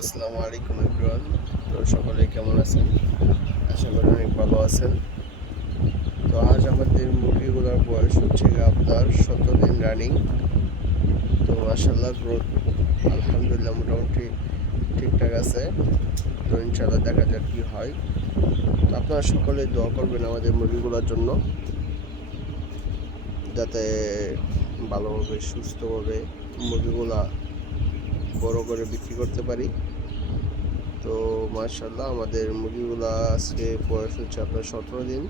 আসসালামু আলাইকুম এভরিওয়ান। তো সকলে কেমন আছেন? আশা করি অনেক ভালো আছেন। তো আজ আমাদের মুরগিগুলোর বয়স হচ্ছে আপনার 17 দিন রানিং। তো মাশাআল্লাহ গ্রোথ আলহামদুলিল্লাহ মোটামুটি ঠিকঠাক আছে। তো ইনশাআল্লাহ দেখা যাক কি হয়। তো আপনারা সকলে দোয়া করবেন আমাদের মুরগিগুলোর জন্য, যাতে ভালোভাবে সুস্থভাবে মুরগিগুলা বড় করে বিক্রি করতে পারি। তো মাশাআল্লাহ আমাদের মুরগিগুলা আজকে বয়স হচ্ছে আপনার 17 দিন।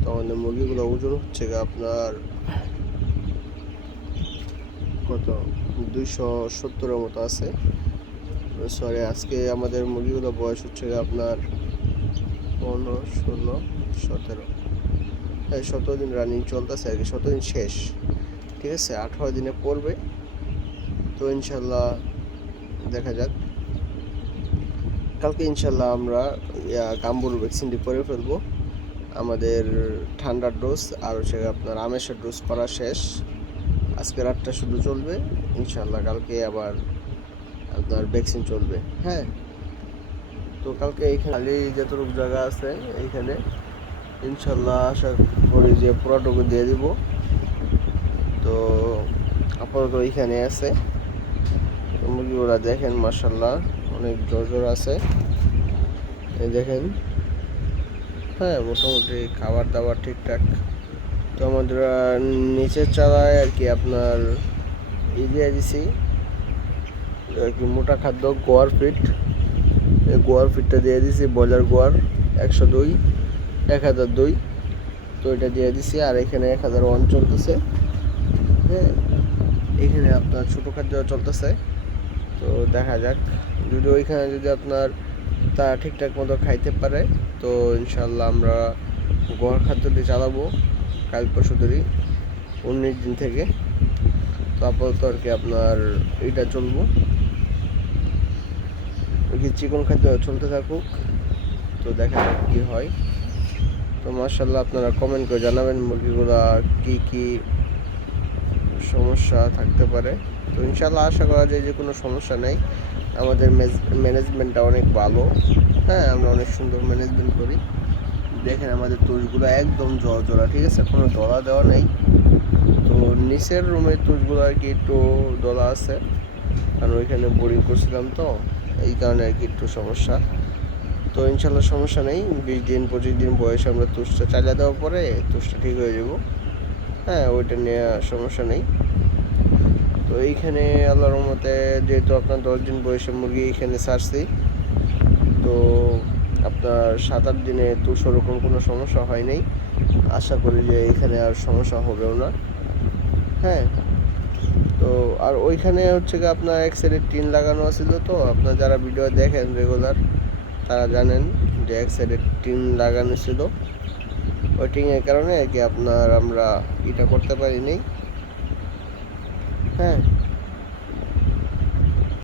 তো আমাদের মুরগিগুলো ওজন হচ্ছে আপনার কত 270-এর মতো আছে। সরি, আজকে আমাদের মুরগিগুলো বয়স হচ্ছে আপনার 15, 16, 17, হ্যাঁ 17 দিন রানিং চলতেছে আর কি। 17 দিন শেষ, ঠিক আছে, 18 দিনে পড়বে। তো ইনশাল্লাহ দেখা যাক। কালকে ইনশাল্লাহ আমরা গাম্বুর ভ্যাকসিনটি করে ফেলবো। আমাদের ঠান্ডার ডোজ আর হচ্ছে আপনার আমেশের ডোজ করা শেষ। আজকে রাতটা শুধু চলবে, ইনশাল্লাহ কালকে আবার আপনার ভ্যাকসিন চলবে। হ্যাঁ, তো কালকে এইখানে খালি যতটুকু জায়গা আছে এইখানে ইনশাল্লাহ আশা করি যে পুরোটুকু দিয়ে দিব। তো আপাতত এইখানে আছে। মুরগিগুলা দেখেন মাশাল্লাহ অনেক জোর আছে, এই দেখেন। হ্যাঁ, মোটামুটি খাবার দাবার ঠিকঠাক। তো আমাদের নিচের চালায় আর কি আপনার দিয়ে দিছি আর কি মোটা খাদ্য গোয়ার ফিট। এই গোয়ার ফিটটা দিয়ে দিছি, ব্রয়লার গোয়ার 102, 1002। তো এটা দিয়ে দিছি। আর এখানে 1001 চলতেছে। হ্যাঁ, এখানে আপনার ছোটো খাদ্য চলতেছে। তো দেখা যাক, যদি ওইখানে যদি আপনার তা ঠিকঠাক মতো খাইতে পারে তো ইনশাল্লাহ আমরা গোয়ার খাদ্যটি চালাবো কাল পরশু ধরেই, 19 দিন থেকে। তো আপাতত আর কি আপনার এইটা চলবো, চিকন খাদ্য চলতে থাকুক। তো দেখা যাক কী হয়। তো মাশাআল্লাহ আপনারা কমেন্ট করে জানাবেন মুরগিগুলা কি কি সমস্যা থাকতে পারে। তো ইনশাআল্লাহ আশা করা যায় যে কোনো সমস্যা নেই। আমাদের ম্যানেজমেন্টটা অনেক ভালো। হ্যাঁ, আমরা অনেক সুন্দর ম্যানেজমেন্ট করি। দেখেন আমাদের তুষগুলো একদম জোড়া, ঠিক আছে, কোনো দলা দেওয়া নেই। তো নিচের রুমের তুষগুলো আর কি একটু দলা আছে, কারণ ওইখানে বোরিং করছিলাম, তো এই কারণে আর কি একটু সমস্যা। তো ইনশাল্লাহ সমস্যা নেই, 20 দিন 25 দিন বয়সে আমরা তুষটা চালিয়ে দেওয়ার পরে তুষটা ঠিক হয়ে যাব। হ্যাঁ, ওইটা নিয়ে সমস্যা নেই। তো এইখানে আল্লাহর রহমতে যেহেতু আপনার 10 দিন বয়সে মুরগি এখানে ছাড়ছি, তো আপনার 7-8 দিনে তুষ ওরকম কোনো সমস্যা হয় নাই। আশা করি যে এখানে আর সমস্যা হবেও না। হ্যাঁ, তো আর ওইখানে হচ্ছে কি আপনার এক সাইডে টিন লাগানো ছিল। তো আপনার যারা ভিডিও দেখেন রেগুলার তারা জানেন যে এক সাইডে টিন লাগানো ছিল। ওই টিনের কারণে আর কি আপনার আমরা এটা করতে পারিনি। হ্যাঁ,